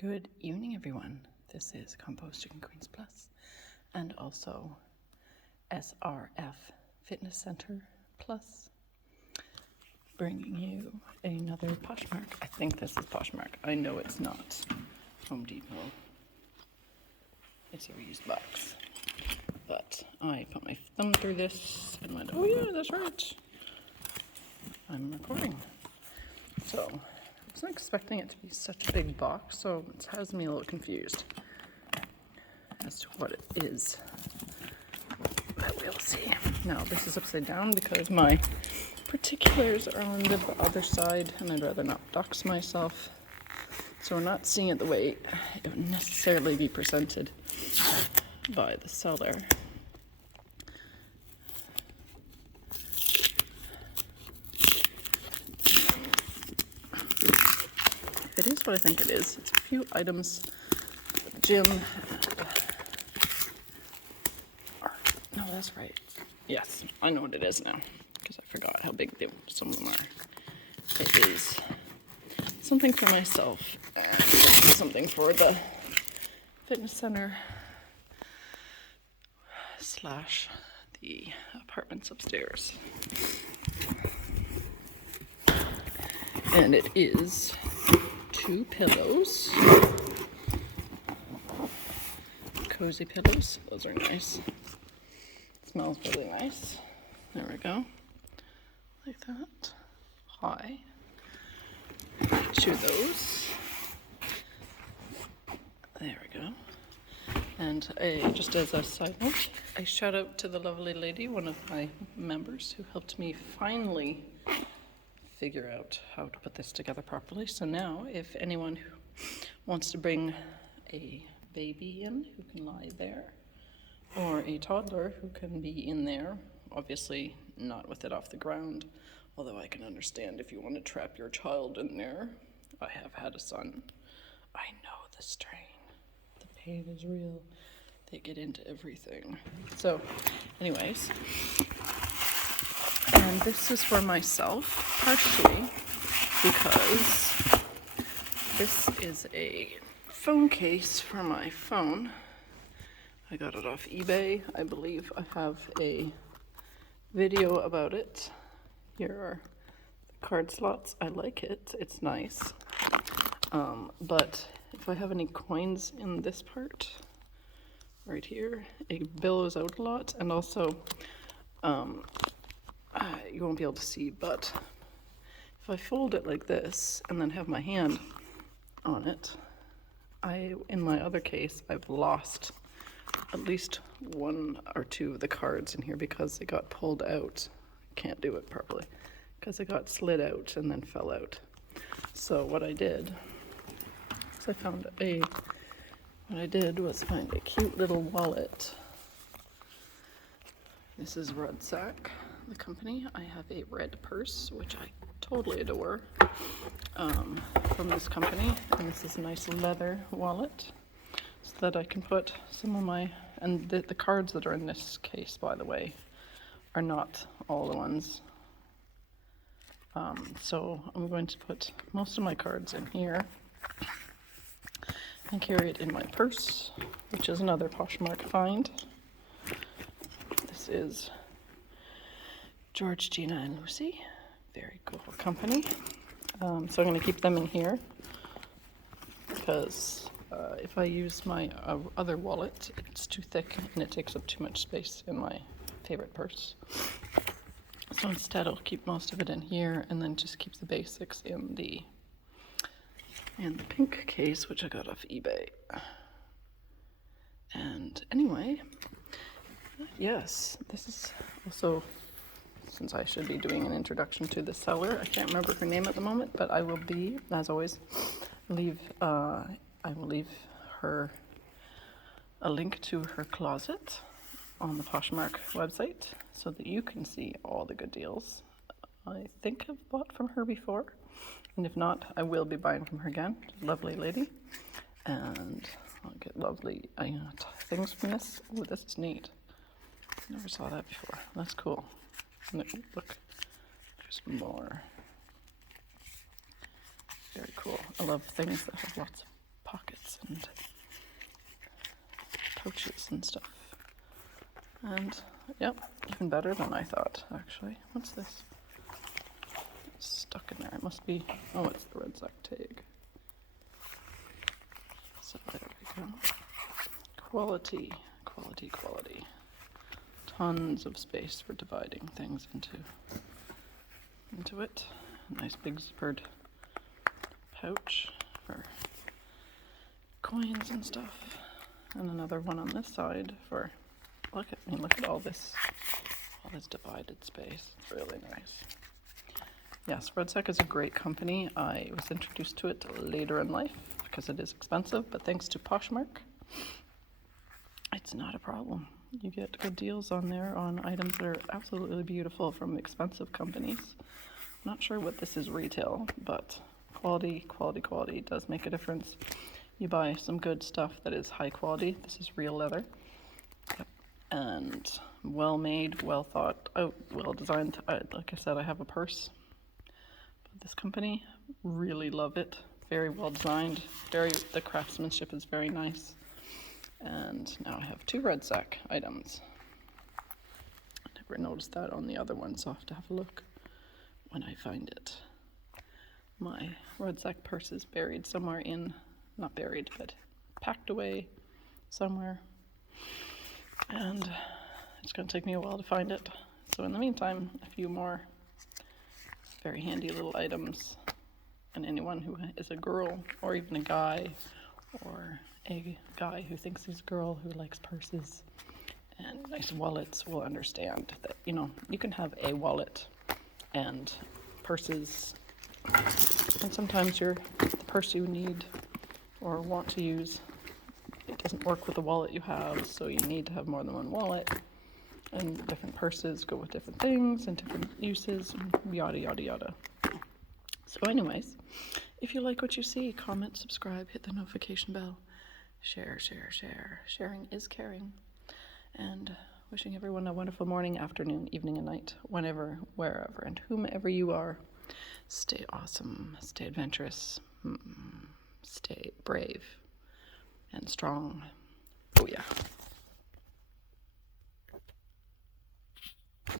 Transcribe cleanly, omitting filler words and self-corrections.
Good evening, everyone. This is Composting Queens Plus and also SRF Fitness Center Plus, bringing you another PoshMark. I think this is PoshMark. I know it's not Home Depot. It's a reused box. But I put my thumb through this and went, oh yeah, that's right. I'm recording. So I wasn't expecting it to be such a big box, so it has me a little confused as to what it is. But we'll see. Now, this is upside down because my particulars are on the other side, and I'd rather not dox myself. So we're not seeing it the way it would necessarily be presented by the seller. It is what I think it is. It's a few items. Gym. No, that's right. Yes, I know what it is now because I forgot how big some of them are. It is something for myself and something for the fitness center / the apartments upstairs. And it is 2 pillows, cozy pillows. Those are nice. Smells really nice. There we go, like that. High. Two of those. There we go. And just as a side note, a shout out to the lovely lady, one of my members, who helped me finally figure out how to put this together properly. So now, if anyone who wants to bring a baby in who can lie there, or a toddler who can be in there, obviously not with it off the ground, although I can understand if you want to trap your child in there. I have had a son. I know the strain. The pain is real. They get into everything. So, anyways, and this is for myself, partially because this is a phone case for my phone. I got it off eBay. I believe I have a video about it. Here are the card slots. I like it. It's nice. But if I have any coins in this part, right here, it billows out a lot. And also, you won't be able to see, but if I fold it like this and then have my hand on it, in my other case, I've lost at least 1 or 2 of the cards in here because they got pulled out. Can't do it properly because it got slid out and then fell out. So what I did is was find a cute little wallet. This is RUDSAK, the company. I have a red purse, which I totally adore, from this company. And this is a nice leather wallet so that I can put some of my, and the cards that are in this case, by the way, are not all the ones. So I'm going to put most of my cards in here and carry it in my purse, which is another PoshMark find. This is George, Gina, and Lucy. Very cool company. So I'm going to keep them in here because if I use my other wallet, it's too thick and it takes up too much space in my favorite purse. So instead, I'll keep most of it in here and then just keep the basics in the pink case, which I got off eBay. And anyway, yes, this is also, since I should be doing an introduction to the seller, I can't remember her name at the moment, but I will be, as always, I will leave her a link to her closet on the PoshMark website so that you can see all the good deals I think I've bought from her before. And if not, I will be buying from her again. Lovely lady. And I'll get lovely things from this. Oh, this is neat. Never saw that before. That's cool. Look, there's more. Very cool. I love things that have lots of pockets. pockets and pouches and stuff. And yep, even better than I thought, actually. What's this? It's stuck in there. It must be, oh, it's the RUDSAK tag. So there we go. Quality, quality, quality. Tons of space for dividing things into it. A nice big zippered pouch for coins and stuff. And another one on this side for, look at all this divided space. It's really nice. Yes, RUDSAK is a great company. I was introduced to it later in life because it is expensive, but thanks to PoshMark, it's not a problem. You get good deals on there on items that are absolutely beautiful from expensive companies. I'm not sure what this is retail, but quality does make a difference. You buy some good stuff that is high quality. This is real leather. Yep. And well made, well thought out, well designed. Like I said, I have a purse. But this company, really love it. Very well designed. The craftsmanship is very nice. And now I have 2 RUDSAK items. I never noticed that on the other one, so I'll have to have a look when I find it. My RUDSAK purse is buried somewhere not buried, but packed away somewhere. And it's going to take me a while to find it. So in the meantime, a few more very handy little items. And anyone who is a girl, or even a guy, or a guy who thinks he's a girl who likes purses and nice wallets will understand that, you can have a wallet and purses, and sometimes the purse you need or want to use, it doesn't work with the wallet you have, so you need to have more than one wallet, and different purses go with different things and different uses, and yada yada yada. So anyways, if you like what you see, comment, subscribe, hit the notification bell, share. Sharing is caring. And wishing everyone a wonderful morning, afternoon, evening, and night, whenever, wherever, and whomever you are. Stay awesome, stay adventurous, stay brave and strong. Oh yeah.